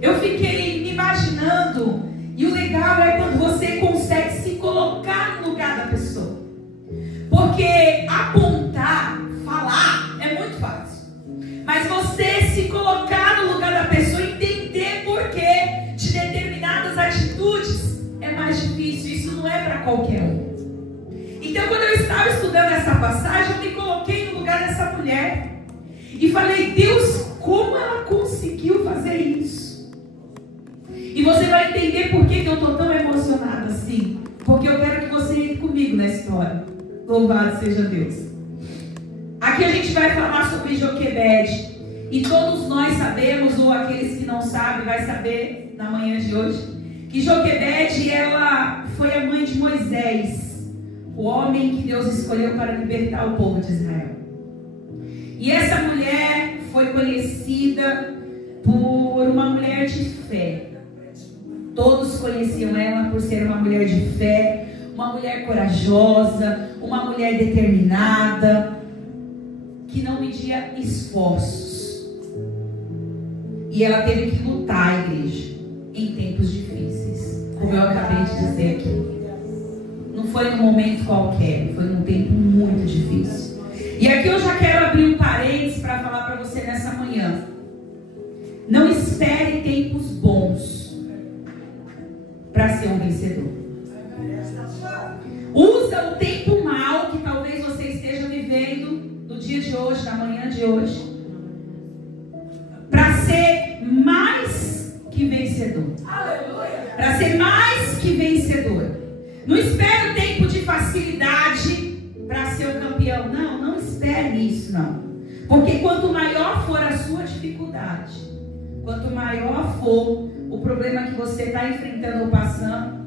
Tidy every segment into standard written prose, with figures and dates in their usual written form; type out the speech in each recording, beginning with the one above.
Eu fiquei me imaginando, e o legal é quando você consegue se colocar no lugar da pessoa. Porque apontar, falar, é muito fácil. Mas você se colocar no lugar da pessoa, entender porquê de determinadas atitudes, é mais difícil. Isso não é para qualquer um. Então, quando eu estava estudando essa passagem, eu me coloquei no lugar dessa mulher e falei: Deus, como ela conseguiu fazer isso? E você vai entender por que eu estou tão emocionada assim. Porque eu quero que você entre comigo na história. Louvado seja Deus. Aqui a gente vai falar sobre Joquebede. E todos nós sabemos, ou aqueles que não sabem, vai saber na manhã de hoje, que Joquebede, ela foi a mãe de Moisés, o homem que Deus escolheu para libertar o povo de Israel. E essa mulher foi conhecida por uma mulher de fé. Todos conheciam ela por ser uma mulher de fé, uma mulher corajosa, uma mulher determinada, que não media esforços. E ela teve que lutar, igreja, em tempos difíceis, como eu acabei de dizer aqui. Não foi num momento qualquer, foi num tempo muito difícil. E aqui eu já quero abrir um parênteses para falar para você nessa manhã. Não espere tempos bons para ser um vencedor. Usa o tempo mal que talvez você esteja vivendo no dia de hoje, na manhã de hoje, para ser mais que vencedor. Para ser mais que vencedor. Não espere o tempo de facilidade para ser o campeão. Não espere isso, não. Porque quanto maior for a sua dificuldade, quanto maior for o problema que você está enfrentando ou passando,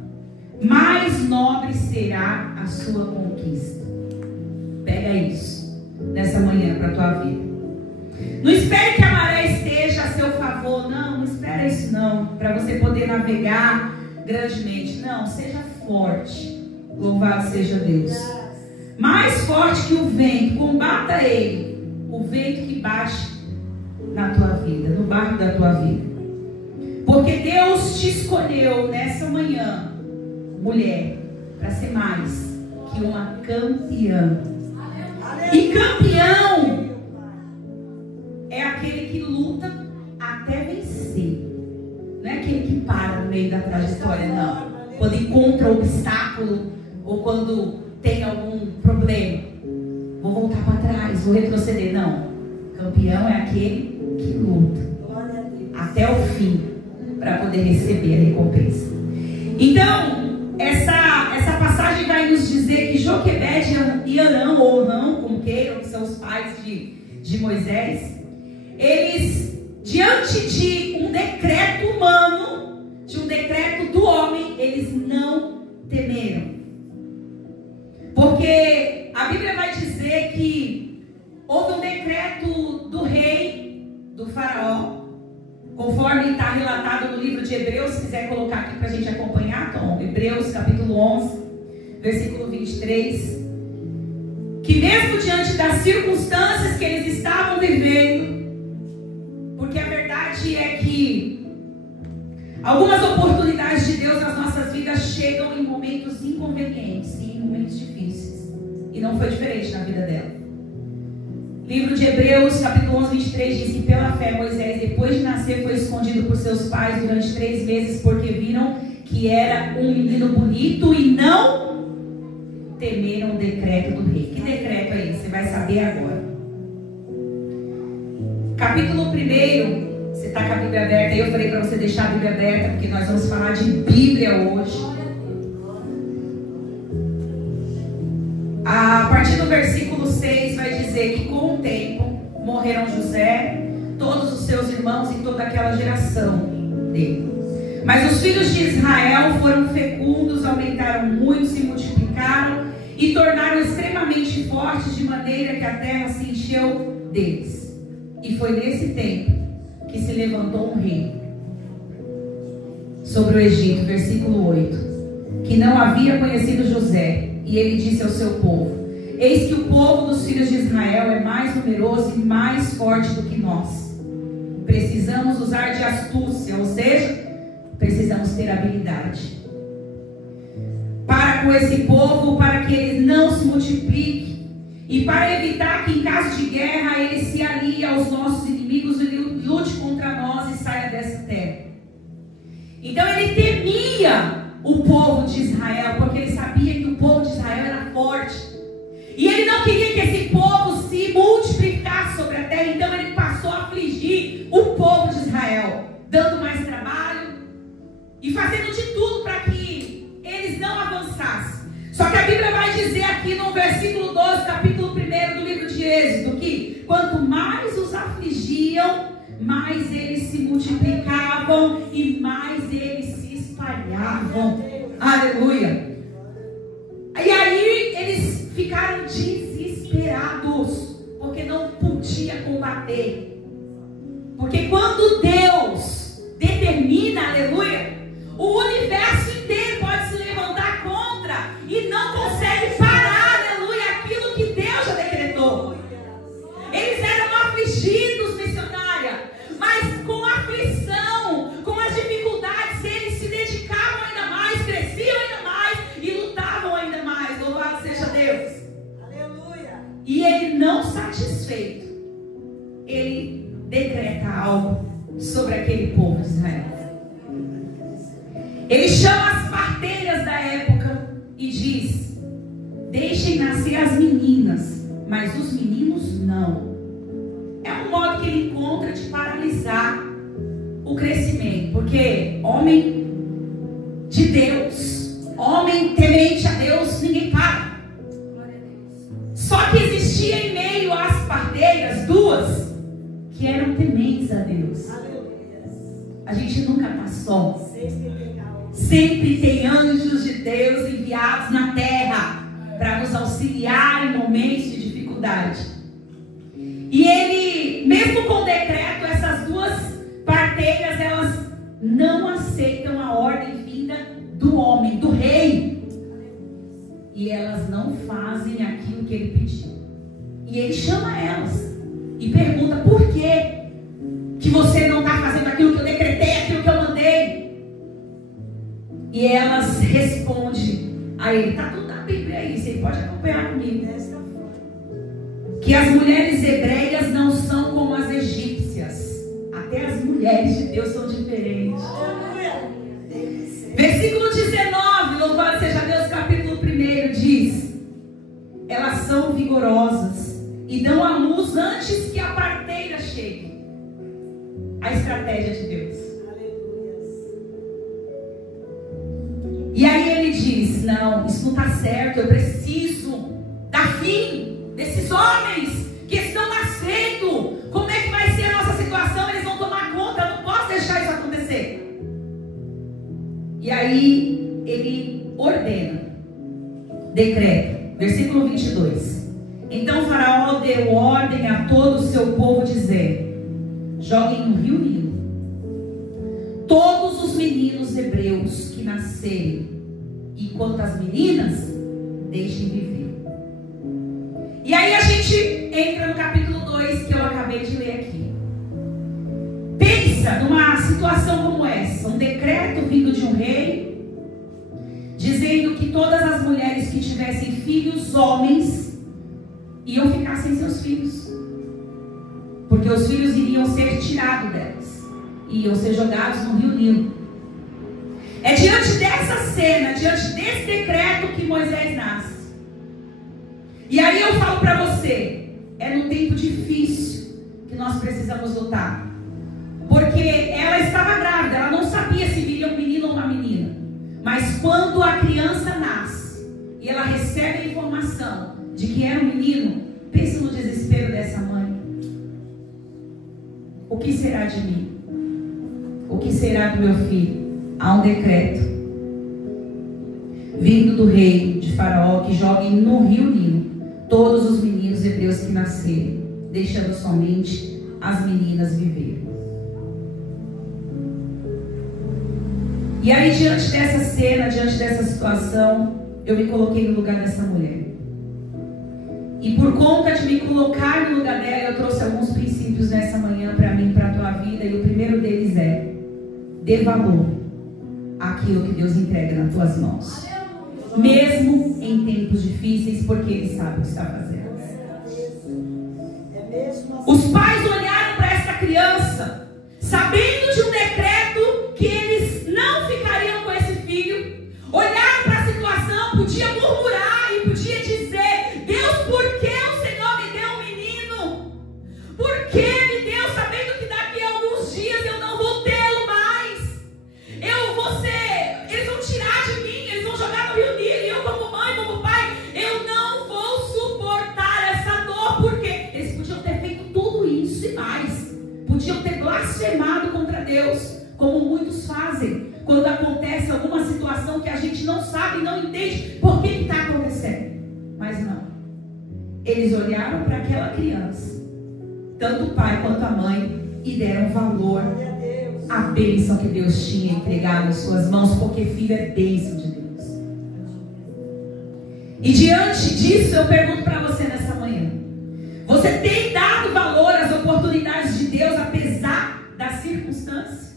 mais nobre será a sua conquista. Pega isso nessa manhã para a tua vida. Não espere que a maré esteja a seu favor. Não espere isso não, para você poder navegar grandemente. Não, seja forte. Louvado seja Deus. Mais forte que o vento, combata ele. O vento que bate na tua vida, no barco da tua vida. Porque Deus te escolheu nessa manhã, mulher, para ser mais que uma campeã. E campeão é aquele que luta até vencer. Não é aquele que para no meio da trajetória, não. Quando encontra obstáculo ou quando tem algum problema, vou voltar para trás, vou retroceder. Não. Campeão é aquele que luta até o fim para poder receber a recompensa. Então, essa passagem vai nos dizer que Joquebede e Arão, ou Arão, como queiram, que são os pais de Moisés, eles, diante de um decreto humano, de um decreto do homem, eles não temeram. Porque a Bíblia vai dizer que houve um decreto do rei, do faraó, conforme está relatado no livro de Hebreus. Se quiser colocar aqui para a gente acompanhar, Tom. Hebreus capítulo 11, versículo 23. Que mesmo diante das circunstâncias que eles estavam vivendo, porque a verdade é que algumas oportunidades de Deus nas nossas vidas chegam em momentos inconvenientes e em momentos difíceis. E não foi diferente na vida dela. Livro de Hebreus, capítulo 11, 23, diz que pela fé Moisés, depois de nascer, foi escondido por seus pais durante 3 meses, porque viram que era um menino bonito e não temeram o decreto do rei. Que decreto é esse? Você vai saber agora. Capítulo 1, você está com a Bíblia aberta, eu falei para você deixar a Bíblia aberta, porque nós vamos falar de Bíblia hoje. A partir do versículo 6 vai dizer que com o tempo morreram José, todos os seus irmãos e toda aquela geração dele. Mas os filhos de Israel foram fecundos, aumentaram muito, se multiplicaram e tornaram extremamente fortes, de maneira que a terra se encheu deles. E foi nesse tempo que se levantou um rei sobre o Egito, versículo 8, que não havia conhecido José. E ele disse ao seu povo: eis que o povo dos filhos de Israel é mais numeroso e mais forte do que nós. Precisamos usar de astúcia, ou seja, ter habilidade para com esse povo, para que ele não se multiplique e para evitar que em caso de guerra ele se alie aos nossos inimigos e lute contra nós e saia dessa terra. Então ele temia o povo de Israel, porque ele sabia que o povo de Israel era forte. E ele não queria que esse povo se multiplicasse sobre a terra. Então ele passou a afligir o povo de Israel, dando mais trabalho e fazendo de tudo para que eles não avançassem. Só que a Bíblia vai dizer aqui no versículo 12, capítulo 1 do livro de Êxodo, que quanto mais os afligiam, mais eles se multiplicavam e mais eles se espalhavam. Aleluia! E aí eles ficaram desesperados, porque não podia combater. Porque quando Deus determina, aleluia, o universo inteiro pode se levantar contra e não consegue parar, aleluia, aquilo que Deus já decretou. Eles eram afligidos, missionária, mas com a aflição, com as dificuldades, eles se dedicavam ainda mais, cresciam ainda mais e lutavam ainda mais. Louvado seja Deus. Aleluia. E ele, não satisfeito, ele decreta algo sobre aquele povo de Israel. Ele chama as parteiras da época e diz: deixem nascer as meninas, mas os meninos não. É um modo que ele encontra de paralisar o crescimento, porque homem de Deus, homem temente a Deus, ninguém para. Só que existia em meio às parteiras duas que eram tementes a Deus. A gente nunca está só. Sempre tem anjos de Deus enviados na terra para nos auxiliar em momentos de dificuldade. E ele, mesmo com o decreto, essas duas parteiras, elas não aceitam a ordem vinda do homem, do rei. E elas não fazem aquilo que ele pediu. E ele chama elas e pergunta: por que você não está fazendo aquilo que eu decretei, aquilo que eu mandei? E elas respondem a ele, está tudo na Bíblia aí, você pode acompanhar comigo. Que as mulheres hebreias não são como as egípcias. Até as mulheres de Deus são diferentes. Versículo 19, louvado seja Deus, capítulo 1, diz: elas são vigorosas e dão a luz antes que a parteira chegue. A estratégia de Deus. E aí ele diz: não, isso não está certo, eu preciso dar fim desses homens que estão nascendo. Como é que vai ser a nossa situação? Eles vão tomar conta, eu não posso deixar isso acontecer. E aí ele ordena, decreta, versículo 22. Então Faraó deu ordem a todo o seu povo, dizendo: joguem no rio Nilo todos os meninos hebreus que nascerem, e quanto às meninas, deixem viver. E aí a gente entra no capítulo 2 que eu acabei de ler aqui. Pensa numa situação como essa, um decreto vindo de um rei, dizendo que todas as mulheres que tivessem filhos homens iam ficar sem seus filhos, porque os filhos iriam ser tirados delas, iam ser jogados no rio Nilo. É diante dessa cena, diante desse decreto, que Moisés nasce. E aí eu falo para você, é no tempo difícil que nós precisamos lutar. Porque ela estava grávida, ela não sabia se viria um menino ou uma menina. Mas quando a criança nasce e ela recebe a informação de que era um menino, pensa no desespero dessa mãe. O que será de mim? O que será do meu filho? Há um decreto vindo do rei de Faraó que joguem no rio Nilo todos os meninos hebreus que nascerem, deixando somente as meninas viver. E aí, diante dessa cena, diante dessa situação, eu me coloquei no lugar dessa mulher. E por conta de me colocar no lugar dela, eu trouxe alguns princípios nessa manhã para mim, para a tua vida. E o primeiro deles é: dê valor aquilo que Deus entrega nas tuas mãos. Mesmo em tempos difíceis, porque Ele sabe o que está fazendo. Os pais olharam para essa criança, sabendo de um decreto que eles não ficariam com esse filho. Olharam para a situação, podia murmurar e podia dizer: Deus, por que o Senhor me deu um menino? Por que me deu, sabendo que daqui a alguns dias eu não vou tê-lo mais? Eles vão tirar de mim, eles vão jogar no Rio Nilo, e eu como mãe, como pai, eu não vou suportar essa dor. Porque eles podiam ter feito tudo isso e mais. Podiam ter blasfemado contra Deus, como muitos fazem quando acontece alguma situação que a gente não sabe e não entende por que está acontecendo. Mas não, eles olharam para aquela criança, tanto o pai quanto a mãe, e deram valor à bênção que Deus tinha entregado em suas mãos, porque filho é bênção de Deus. E diante disso eu pergunto para você nessa manhã: você tem dado valor às oportunidades de Deus apesar das circunstâncias?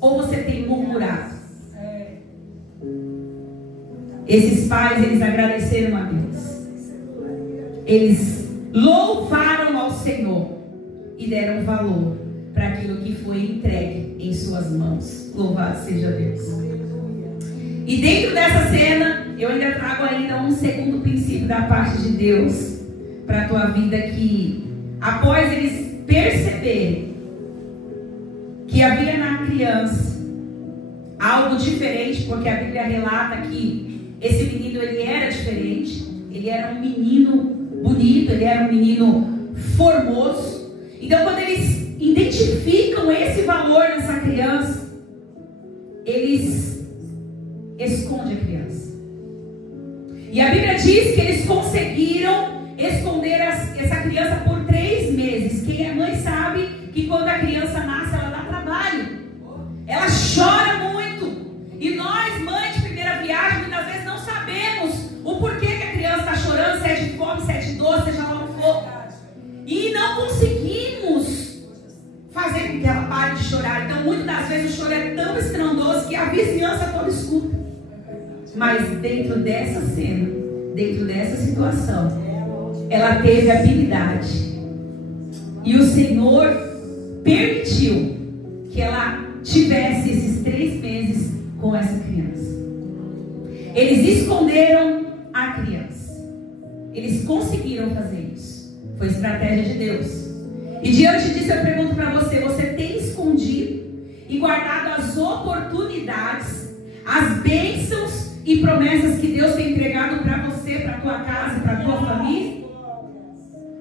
Ou você tem murmurado? Esses pais, eles agradeceram a Deus. Eles louvaram ao Senhor e deram valor para aquilo que foi entregue em suas mãos. Louvado seja Deus. E dentro dessa cena, eu ainda trago ainda um segundo princípio da parte de Deus para a tua vida, que após eles perceberem que havia na criança algo diferente, porque a Bíblia relata que esse menino, ele era diferente, ele era um menino bonito, ele era um menino formoso. Então, quando eles identificam esse valor nessa criança, eles escondem a criança. E a Bíblia diz que eles conseguiram esconder essa criança por 3 meses. Quem é mãe sabe que quando a criança nasce, ela dá trabalho. Ela chora muito. E nós, mães de primeira viagem, muitas vezes não sabemos o porquê que a criança está chorando, se é de fome, se é de dor, seja lá o que for. E não conseguimos fazer com que ela pare de chorar. Então, muitas das vezes o choro é tão estrondoso que a vizinhança toda escuta. Mas dentro dessa cena, dentro dessa situação, ela teve habilidade. E o Senhor permitiu que ela tivesse esses 3 meses com essa criança. Eles esconderam a criança. Eles conseguiram fazer isso. Foi estratégia de Deus. E diante disso eu pergunto para você: você tem escondido e guardado as oportunidades, as bênçãos e promessas que Deus tem entregado para você, para a tua casa, para a tua família?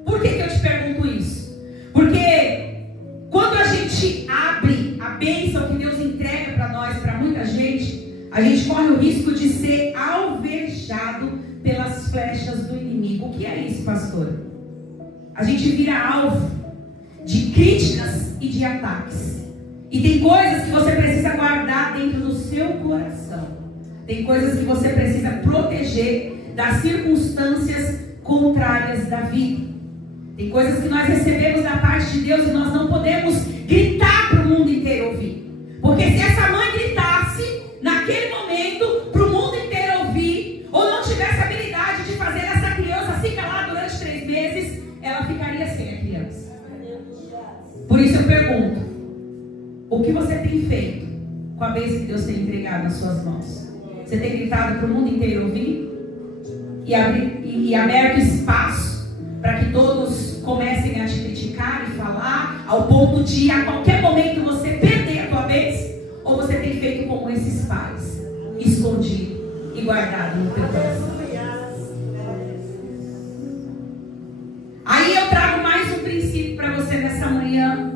Por que eu te pergunto isso? Porque quando a gente abre a bênção que Deus entrega para nós, para muita gente, a gente corre o risco de ser alvejado pelas flechas do inimigo. O que é isso, pastor? A gente vira alvo de críticas e de ataques. E tem coisas que você precisa guardar dentro do seu coração. Tem coisas que você precisa proteger das circunstâncias contrárias da vida. Tem coisas que nós recebemos da parte de Deus e nós não podemos gritar para o mundo inteiro ouvir. Porque se essa mãe gritasse naquele momento para o mundo inteiro ouvir, ou não tivesse habilidade de fazer essa criança se calar durante 3 meses, ela ficaria sem a criança. Por isso eu pergunto: o que você tem feito com a bênção que Deus tem entregado nas suas mãos? Você tem gritado para o mundo inteiro ouvir? E aberto espaço para que todos comecem a te criticar e falar, ao ponto de a qualquer momento você perder a tua bênção? Ou você tem feito como esses pais, escondido e guardado no teu coração? Aí eu trago mais um princípio para você nessa manhã,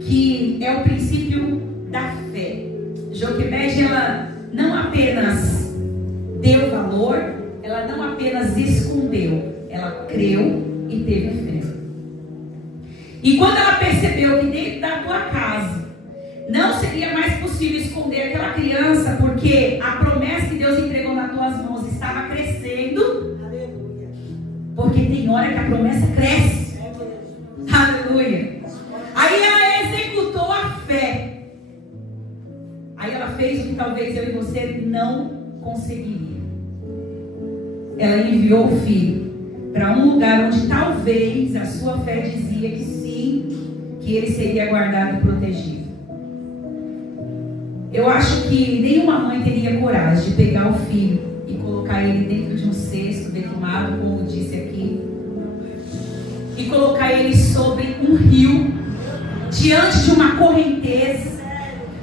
que é o princípio da fé. Joquebede, ela não apenas deu valor, ela não apenas escondeu, ela creu e teve fé. E quando ela percebeu que dentro da tua casa não seria mais possível esconder aquela criança, porque a promessa que Deus entregou nas tuas mãos estava crescendo. Aleluia. Porque tem hora que a promessa cresce. Aleluia. Aí ela executou a fé. fez o que talvez eu e você não conseguiria. Ela enviou o filho para um lugar onde talvez a sua fé dizia que sim, que ele seria guardado e protegido. Eu acho que nenhuma mãe teria coragem de pegar o filho e colocar ele dentro de um cesto defumado, como disse aqui, e colocar ele sobre um rio, diante de uma correnteza,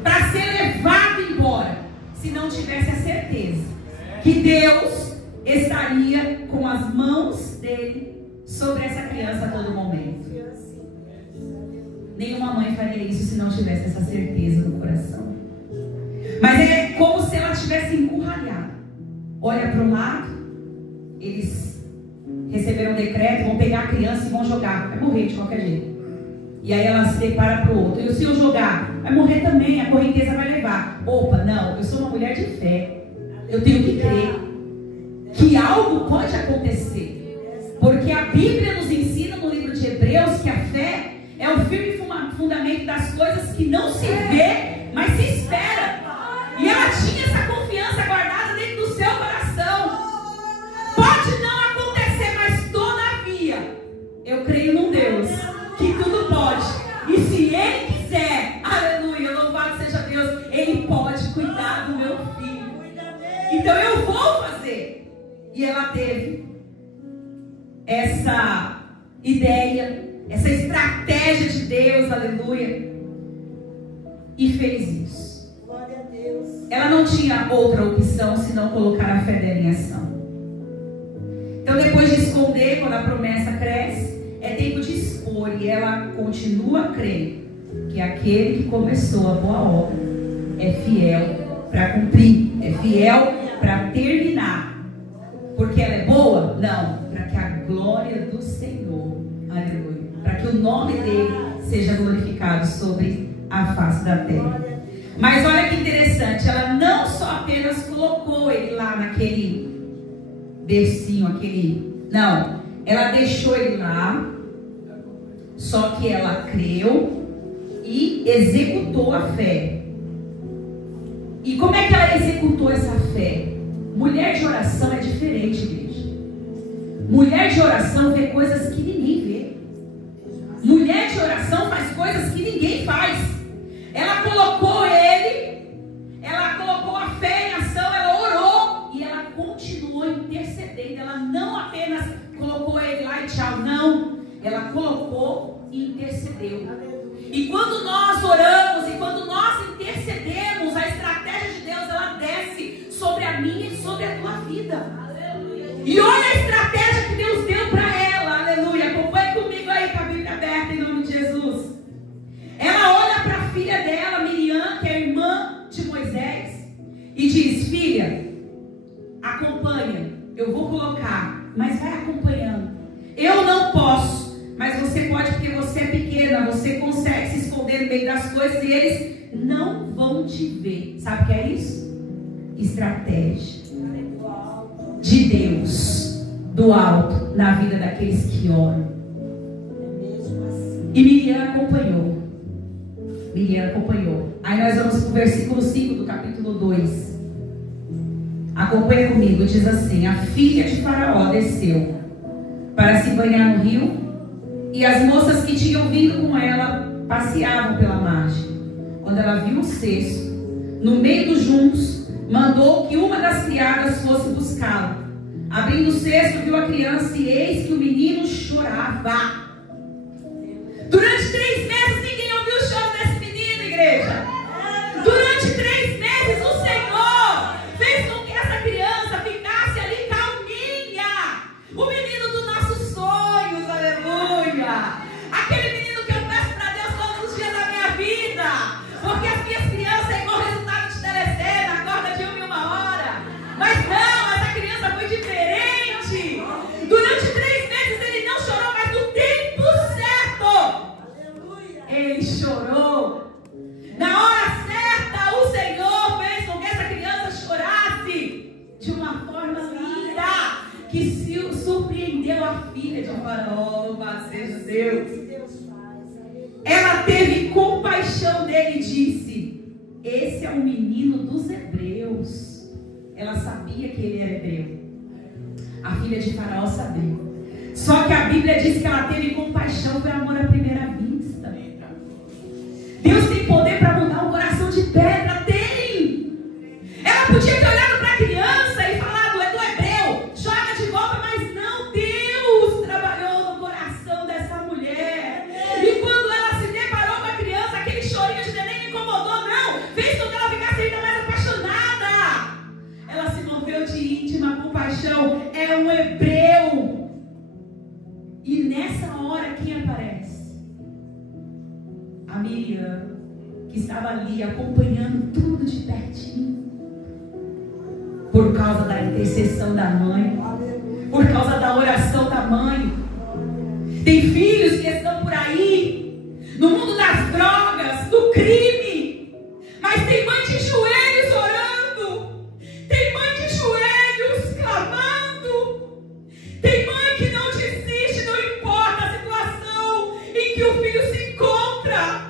para ser levado embora, se não tivesse a certeza que Deus estaria com as mãos dele sobre essa criança a todo momento. Nenhuma mãe faria isso se não tivesse essa certeza no coração. Mas é como se ela tivesse encurralhado. Olha para o lado, eles receberam um decreto, vão pegar a criança e vão jogar, vai morrer de qualquer jeito. E aí ela se depara para o outro, e se eu jogar, vai morrer também, a correnteza vai levar. Opa, não, eu sou uma mulher de fé, eu tenho que crer que algo pode acontecer, porque a Bíblia nos ensina no livro de Hebreus que a fé é o firme fundamento das coisas que não se vê, mas se espera. E ela tinha essa confiança guardada dentro do seu coração. Pode não acontecer, mas todavia eu creio num Deus que tudo pode, e se Ele quiser, aleluia, louvado seja Deus, Ele pode cuidar do meu filho, então eu vou fazer. E ela teve essa ideia, essa estratégia de Deus, aleluia, e fez isso. Glória a Deus. Ela não tinha outra opção senão colocar a fé dela em ação. Então, depois de esconder, quando a promessa cresce, é tempo de expor, e ela continua crendo que aquele que começou a boa obra é fiel para cumprir, é fiel para terminar. Porque ela é boa? Não, para que a glória do Senhor, aleluia, para que o nome dele seja glorificado sobre a face da terra. Mas olha que interessante, ela não só apenas colocou ele lá naquele bercinho, não, ela deixou ele lá, só que ela creu e executou a fé. E como é que ela executou essa fé? Mulher de oração é diferente, igreja. Mulher de oração vê coisas que ninguém vê. Mulher de oração faz coisas que ninguém faz. Ela colocou a fé em ação, ela orou e ela continuou intercedendo. Ela não apenas colocou ele lá e tchau, não. Ela colocou e intercedeu. E quando nós oramos e quando nós intercedemos, a estratégia de Deus, ela desce sobre a minha e sobre a tua vida. E olha a estratégia que Deus deu para ela, aleluia. Acompanhe comigo aí com a Bíblia aberta em nome de Jesus. Ela olha para a filha dela, Miriam, que é irmã de Moisés, e diz: filha, acompanha, eu vou colocar, mas vai acompanhando. Eu não posso, mas você pode, porque você é pequena, você consegue se esconder no meio das coisas e eles não vão te ver. Sabe o que é isso? Estratégia de Deus do alto na vida daqueles que oram. E Miriam acompanhou. Aí nós vamos para o versículo 5 do capítulo 2. Acompanha comigo, diz assim: a filha de Faraó desceu para se banhar no rio, e as moças que tinham vindo com ela passeavam pela margem. Quando ela viu o cesto no meio dos juncos, mandou que uma das criadas fosse buscá-lo. Abrindo o cesto, viu a criança, e eis que o menino chorava. Durante 3 meses ninguém ouviu o choro desse menino, igreja. Durante 3 meses o Senhor fez com que essa criança ficasse ali calminha. O menino dos nossos sonhos, aleluia. Aquele menino que eu peço para Deus todos os dias da minha vida. Porque as minhas crianças é igual resultado de telecena, acorda de 1 em 1 hora. Mas não, essa criança foi diferente. Durante 3 meses ele não chorou, mas no tempo certo ele chorou. Na hora certa o Senhor fez com que essa criança chorasse de uma forma linda, que se surpreendeu a filha de Faraó. Louvado seja Deus. Ela teve compaixão dele e disse: esse esse é o menino dos hebreus. Ela sabia que ele era hebreu. A filha de Faraó sabia. Só que a Bíblia diz que ela teve compaixão por amor à primeira vista. Deus tem poder para mudar um coração de pedra. Tem. Ela podia ter olhado para a criança e falado: é do hebreu, joga de volta. Mas não, Deus trabalhou no coração dessa mulher. E quando ela se deparou com a criança, aquele chorinho de neném não incomodou, não. Fez com que ela ficasse ainda mais apaixonada. Ela se moveu de íntima compaixão. É um hebreu. E nessa hora, quem aparece? A Miriam, que estava ali acompanhando tudo de pertinho. Por causa da intercessão da mãe. Por causa da oração da mãe. Tem filhos que estão por aí, no mundo das drogas, do crime. Mas tem mãe de joelhos orando. Tem mãe de joelhos clamando. Tem mãe que não desiste, não importa a situação em que o filho se encontra.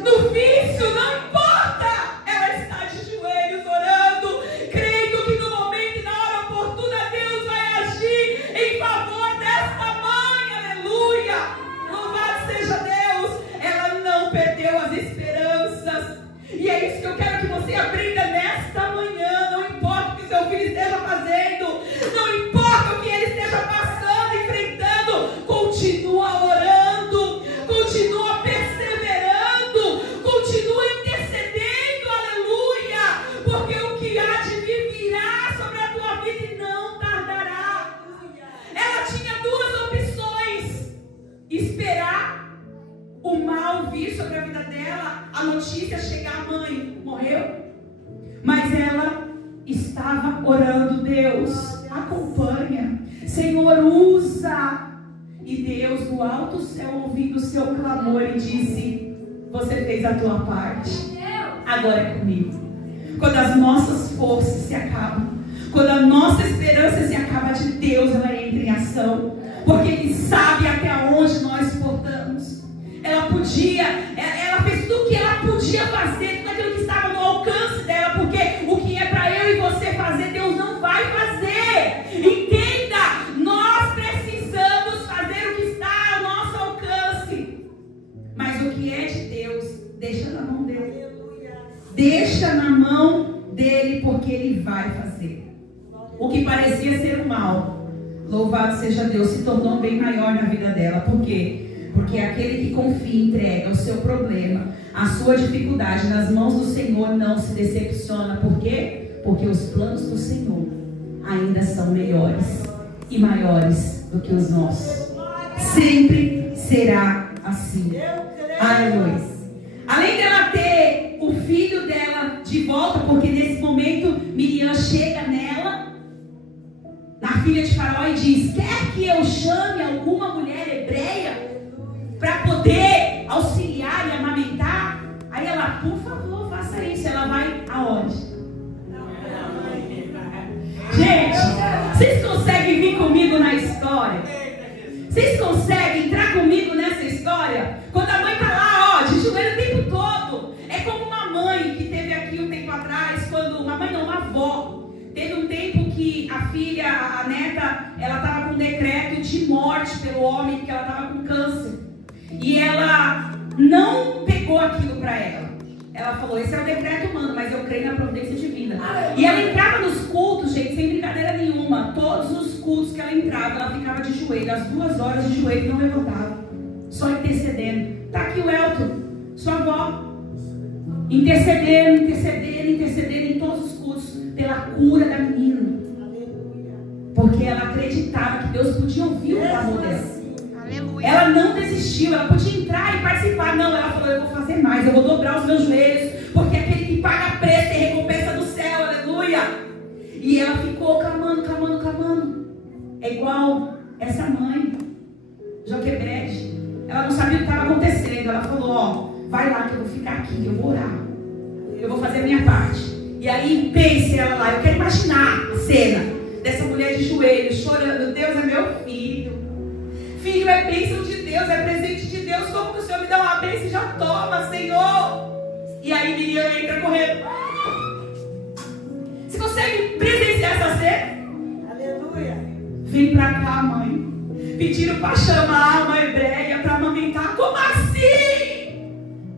No vício, não importa. Ela está de joelhos orando, crendo que no momento e na hora oportuna Deus vai agir em favor desta mãe. Aleluia! Louvado seja Deus. Ela não perdeu as esperanças. E é isso que eu quero que você aprenda nesta manhã. Não importa o que seu filho esteja fazendo, não importa o que ele esteja passando, enfrentando, continua orando, continua perseverando, continua intercedendo, aleluia, porque o que há de vir virá sobre a tua vida e não tardará. Ela tinha duas opções: esperar o mal vir sobre a vida dela, a notícia chegar: a mãe morreu. Mas ela estava orando: Deus, acompanha, Senhor, usa. E Deus, do alto céu, ouvindo o seu clamor, e disse: você fez a tua parte, agora é comigo. Quando as nossas forças se acabam, quando a nossa esperança se acaba de Deus, ela entra em ação, porque Ele sabe até onde nós suportamos. Ela fez tudo o que ela podia fazer, tudo aquilo que estava no alcance dela, porque o que é para eu e você fazer, Deus não vai fazer. Entenda, nós precisamos fazer o que está ao nosso alcance, mas o que é de Deus, deixa na mão dele. Deixa na mão dele, porque ele vai fazer. O que parecia ser o mal, louvado seja Deus, se tornou bem maior na vida dela. Por quê? Porque aquele que confia e entrega o seu problema, a sua dificuldade nas mãos do Senhor, não se decepciona. Por quê? Porque os planos do Senhor ainda são melhores e maiores do que os nossos. Sempre será assim. Aleluia. Além dela ter o filho dela de volta, porque nesse momento Miriam chega nela, na filha de Faraó, e diz: quer que eu chame alguma mulher hebreia para poder auxiliar e amamentar? Aí ela: por favor, faça isso. Ela vai aonde? Gente, vocês conseguem vir comigo na história? Vocês conseguem entrar comigo nessa história? Quando a mãe está lá, ó, de joelho o tempo todo. É como uma mãe que teve aqui um tempo atrás, quando uma mãe não, uma avó. Teve um tempo que a filha, a neta, ela estava com um decreto de morte pelo homem, porque ela estava com câncer. E ela não pegou aquilo para ela. Ela falou: esse é o decreto humano, mas eu creio na providência divina. E ela entrava nos cultos, gente, sem brincadeira nenhuma. Todos os cultos que ela entrava, ela ficava de joelho, às 2 horas de joelho, não levantava, só intercedendo. Tá aqui o Elton, sua avó, intercedendo em todos os cultos pela cura da menina, porque ela acreditava que Deus podia ouvir o clamor dela. Ela não desistiu, ela podia entrar e participar. Não, ela falou: eu vou fazer mais, eu vou dobrar os meus joelhos, porque aquele que paga preço tem recompensa do céu, aleluia. E ela ficou clamando. É igual essa mãe, Joquebede. Ela não sabia o que estava acontecendo. Ela falou: ó, vai lá que eu vou ficar aqui, eu vou orar, eu vou fazer a minha parte. E aí pense ela lá, eu quero imaginar a cena dessa mulher de joelhos, chorando: Deus, é meu filho. Filho é bênção de Deus, é presente de Deus. Como que o Senhor me dá uma bênção e já toma, Senhor? E aí Miriam entra correndo: consegue presenciar essa cena? Aleluia. Vem pra cá, mãe. Pediram para chamar uma hebreia para amamentar. Como assim?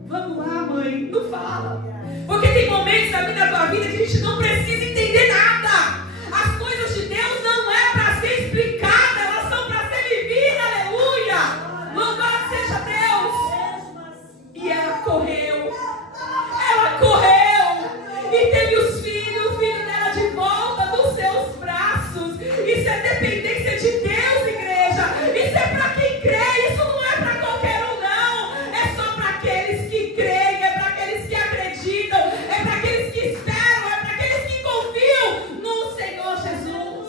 Vamos lá, mãe. Não fala. Porque tem momentos na vida da tua vida que a gente não precisa entender nada. As coisas de Deus não é para ser explicada, elas são para ser vividas. Aleluia. Louvado seja Deus. E ela correu. Ela correu. E teve os filhos, o filho dela de volta nos seus braços. Isso é dependência de Deus, igreja. Isso é para quem crê. Isso não é para qualquer um, não. É só para aqueles que creem, é para aqueles que acreditam, é para aqueles que esperam, é para aqueles que confiam no Senhor Jesus.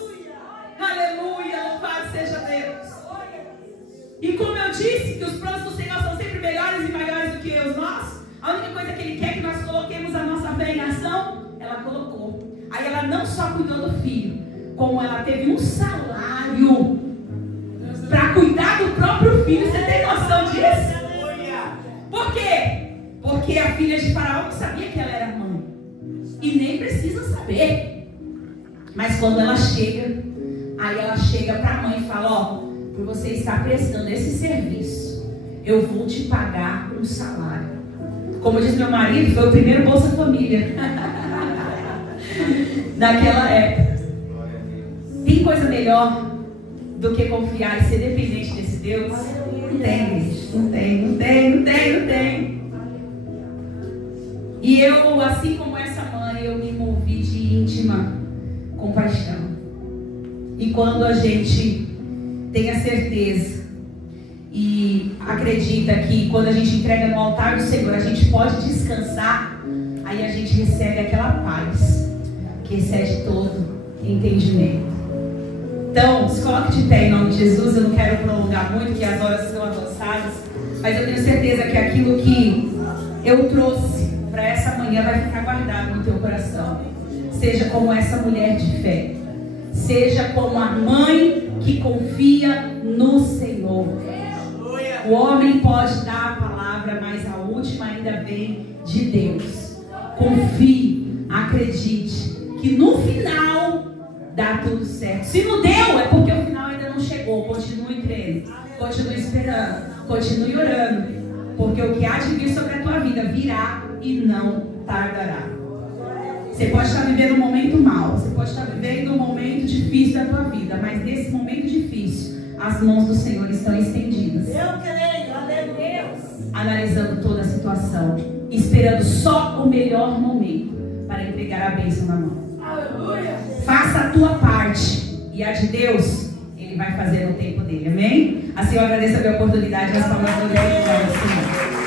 Aleluia, louvado seja Deus. E como eu disse, que os planos do Senhor são sempre melhores e maiores do que os nossos, a única coisa que Ele quer é que nós coloquemos a nossa fé em ação. Ela colocou. Aí ela não só cuidou do filho, como ela teve um salário para cuidar do próprio filho. Você tem noção disso? Por quê? Porque a filha de Faraó não sabia que ela era mãe. E nem precisa saber. Mas quando ela chega, aí ela chega para a mãe e fala: ó, por você estar prestando esse serviço, eu vou te pagar um salário. Como diz meu marido, foi o primeiro Bolsa Família naquela época. Tem coisa melhor do que confiar e ser dependente desse Deus? Não tem, gente. Não tem. E eu, assim como essa mãe, eu me movi de íntima compaixão. E quando a gente tem a certeza e acredita que quando a gente entrega no altar do Senhor, a gente pode descansar, aí a gente recebe aquela paz que excede todo entendimento. Então, se coloque de pé em nome de Jesus. Eu não quero prolongar muito, porque as horas estão avançadas, mas eu tenho certeza que aquilo que eu trouxe para essa manhã vai ficar guardado no teu coração. Seja como essa mulher de fé, seja como a mãe que confia no Senhor. O homem pode dar a palavra, mas a última ainda vem de Deus. Confie, acredite que no final dá tudo certo. Se não deu, é porque o final ainda não chegou. Continue crendo, continue esperando, continue orando, porque o que há de vir sobre a tua vida virá e não tardará. Você pode estar vivendo um momento mau, você pode estar vivendo um momento difícil da tua vida, mas nesse momento difícil, as mãos do Senhor estão estendidas. Eu creio, aleluia. Analisando toda a situação, esperando só o melhor momento para entregar a bênção na mão. Aleluia. Faça a tua parte e a de Deus, Ele vai fazer no tempo dele, amém? Assim eu agradeço a minha oportunidade, as palavras do Senhor.